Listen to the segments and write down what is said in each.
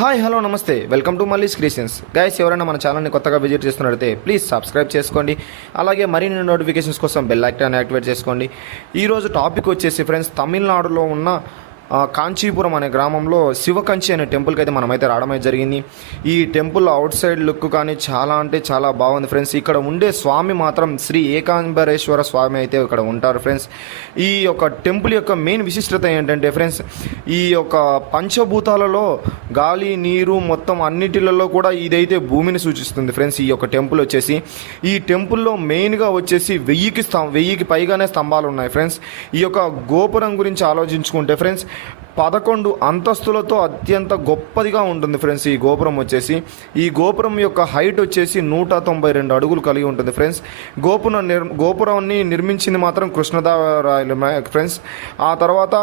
Hi hello నమస్తే welcome to Malli's creations guys. ఎవరైనా మన ఛానల్ని కొత్తగా విజిట్ చేస్తున్నట్లయితే ప్లీజ్ సబ్స్క్రైబ్ చేసుకోండి. అలాగే మరిన్ని నోటిఫికేషన్స్ కోసం బెల్ ఐకాన్ యాక్టివేట్ చేసుకోండి. ఈరోజు టాపిక్ వచ్చేసి ఫ్రెండ్స్, తమిళనాడులో ఉన్న కాంచీపురం అనే గ్రామంలో శివకంచి అనే టెంపుల్కి అయితే మనమైతే రావడమే జరిగింది. ఈ టెంపుల్ అవుట్ సైడ్ లుక్ కానీ చాలా అంటే చాలా బాగుంది ఫ్రెండ్స్. ఇక్కడ ఉండే స్వామి మాత్రం శ్రీ ఏకాంబరేశ్వర స్వామి అయితే ఇక్కడ ఉంటారు ఫ్రెండ్స్. ఈ యొక్క టెంపుల్ యొక్క మెయిన్ విశిష్టత ఏంటంటే ఫ్రెండ్స్, ఈ యొక్క పంచభూతాలలో గాలి నీరు మొత్తం అన్నిటిలలో కూడా ఇదైతే భూమిని సూచిస్తుంది ఫ్రెండ్స్. ఈ యొక్క టెంపుల్ వచ్చేసి, ఈ టెంపుల్లో మెయిన్గా వచ్చేసి 1000కి పైగానే స్తంభాలు ఉన్నాయి ఫ్రెండ్స్. ఈ యొక్క గోపురం గురించి ఆలోచించుకుంటే ఫ్రెండ్స్, 11 అంతస్తులతో అత్యంత గొప్పదిగా ఉంటుంది ఫ్రెండ్స్. ఈ గోపురం వచ్చేసి, ఈ గోపురం యొక్క హైట్ వచ్చేసి 192 అడుగులు కలిగి ఉంటుంది ఫ్రెండ్స్. గోపురాన్ని నిర్మించింది మాత్రం కృష్ణదేవరాయలు ఫ్రెండ్స్. ఆ తర్వాత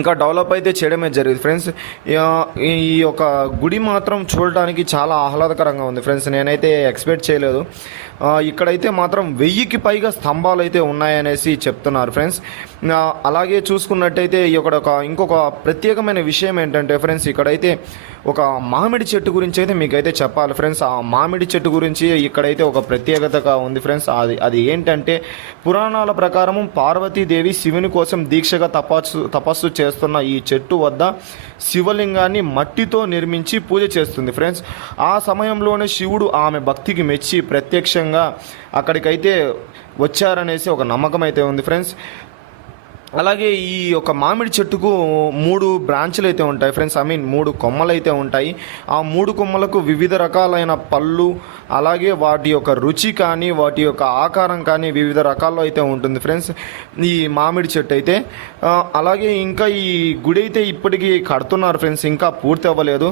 ఇంకా డెవలప్ అయితే చేయడమే జరిగింది ఫ్రెండ్స్. ఈ యొక్క గుడి మాత్రం చూడడానికి చాలా ఆహ్లాదకరంగా ఉంది ఫ్రెండ్స్. నేనైతే ఎక్స్పెక్ట్ చేయలేదు. ఇక్కడైతే మాత్రం 1000కి పైగా స్తంభాలు అయితే ఉన్నాయనేసి చెప్తున్నారు ఫ్రెండ్స్. అలాగే చూసుకున్నట్టయితే ఇక్కడ ఇంకొక ప్రత్యేకమైన విషయం ఏంటంటే ఫ్రెండ్స్, ఇక్కడైతే ఒక మామిడి చెట్టు గురించి అయితే మీకైతే చెప్పాలి ఫ్రెండ్స్. ఆ మామిడి చెట్టు గురించి ఇక్కడైతే ఒక ప్రత్యేకతగా ఉంది ఫ్రెండ్స్. అది ఏంటంటే, పురాణాల ప్రకారం పార్వతీదేవి శివుని కోసం దీక్షగా తపస్సు చేస్తున్న ఈ చెట్టు వద్ద శివలింగాన్ని మట్టితో నిర్మించి పూజ చేస్తుంది ఫ్రెండ్స్. ఆ సమయంలోనే శివుడు ఆమె భక్తికి మెచ్చి ప్రత్యక్షంగా అక్కడికైతే వచ్చారనేసి ఒక నమ్మకం అయితే ఉంది ఫ్రెండ్స్. అలాగే ఈ యొక్క మామిడి చెట్టుకు 3 బ్రాంచులు అయితే ఉంటాయి ఫ్రెండ్స్. 3 కొమ్మలు అయితే ఉంటాయి. ఆ 3 కొమ్మలకు వివిధ రకాలైన పళ్ళు, అలాగే వాటి యొక్క రుచి కానీ వాటి యొక్క ఆకారం కానీ వివిధ రకాల్లో అయితే ఉంటుంది ఫ్రెండ్స్ ఈ మామిడి చెట్టు అయితే. అలాగే ఇంకా ఈ గుడి అయితే ఇప్పటికీ కడుతున్నారు ఫ్రెండ్స్, ఇంకా పూర్తి అవ్వలేదు.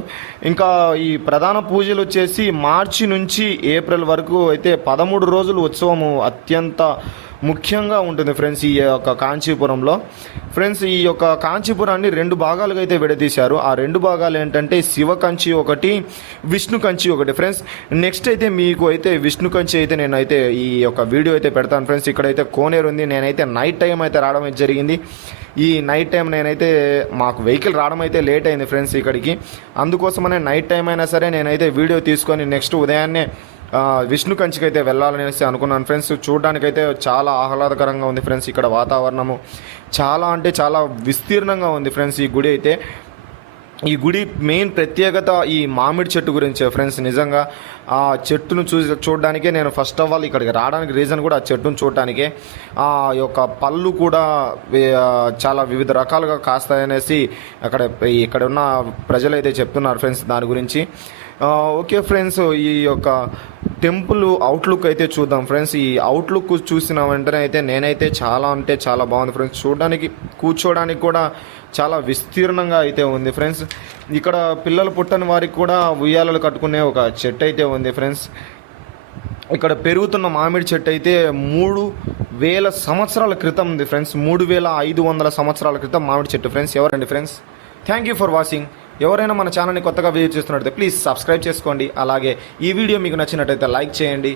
ఇంకా ఈ ప్రధాన పూజలు వచ్చేసి మార్చి నుంచి ఏప్రిల్ వరకు అయితే 13 రోజులు ఉత్సవము అత్యంత ముఖ్యంగా ఉంటుంది ఫ్రెండ్స్ ఈ యొక్క కాంచీపురంలో. ఫ్రెండ్స్, ఈ యొక్క కాంచీపురాన్ని 2 భాగాలుగా అయితే విడదీశారు. ఆ 2 భాగాలు ఏంటంటే శివ కంచి ఒకటి, విష్ణు కంచి ఒకటి ఫ్రెండ్స్. నెక్స్ట్ అయితే మీకు అయితే విష్ణు కంచి అయితే నేనైతే ఈ యొక్క వీడియో అయితే పెడతాను ఫ్రెండ్స్. ఇక్కడైతే కోనేరు ఉంది. నేనైతే నైట్ టైం అయితే రావడం అయితే జరిగింది. ఈ నైట్ టైం నేనైతే మాకు వెహికల్ రావడం అయితే లేట్ అయింది ఫ్రెండ్స్ ఇక్కడికి. అందుకోసమనే నైట్ టైం అయినా సరే నేనైతే వీడియో తీసుకొని నెక్స్ట్ ఉదయాన్నే విష్ణు కంచికి అయితే వెళ్ళాలనేసి అనుకున్నాను ఫ్రెండ్స్. చూడడానికైతే చాలా ఆహ్లాదకరంగా ఉంది ఫ్రెండ్స్. ఇక్కడ వాతావరణము చాలా అంటే చాలా విస్తీర్ణంగా ఉంది ఫ్రెండ్స్ ఈ గుడి అయితే. ఈ గుడి మెయిన్ ప్రత్యేకత ఈ మామిడి చెట్టు గురించే ఫ్రెండ్స్. నిజంగా ఆ చెట్టును చూడడానికే నేను ఫస్ట్ ఆఫ్ ఆల్ ఇక్కడికి రావడానికి రీజన్ కూడా ఆ చెట్టును చూడటానికే. ఆ యొక్క పళ్ళు కూడా చాలా వివిధ రకాలుగా కాస్తాయనేసి ఇక్కడ ఉన్న ప్రజలైతే చెప్తున్నారు ఫ్రెండ్స్ దాని గురించి. ఓకే ఫ్రెండ్స్, ఈ యొక్క టెంపుల్ అవుట్లుక్ అయితే చూద్దాం ఫ్రెండ్స్. ఈ అవుట్లుక్ చూసిన వెంటనే అయితే నేనైతే చాలా అంటే చాలా బాగుంది ఫ్రెండ్స్. చూడడానికి కూర్చోడానికి కూడా చాలా విస్తీర్ణంగా అయితే ఉంది ఫ్రెండ్స్. ఇక్కడ పిల్లలు పుట్టని వారికి కూడా ఉయ్యాలలు కట్టుకునే ఒక చెట్టు అయితే ఉంది ఫ్రెండ్స్. ఇక్కడ పెరుగుతున్న మామిడి చెట్టు అయితే 3000 సంవత్సరాల క్రితం ఉంది ఫ్రెండ్స్. 3500 సంవత్సరాల క్రితం మామిడి చెట్టు ఫ్రెండ్స్. ఎవరండి friends, thank you for watching. ఎవరైనా మన ఛానల్ని కొత్తగా విజిట్ చేస్తున్నట్లయితే ప్లీజ్ సబ్స్క్రైబ్ చేసుకోండి. అలాగే ఈ వీడియో మీకు నచ్చినట్టయితే లైక్ చేయండి.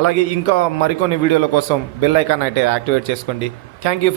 అలాగే ఇంకా మరికొన్ని వీడియోల కోసం బెల్ ఐకాన్ అయితే యాక్టివేట్ చేసుకోండి. Thank you.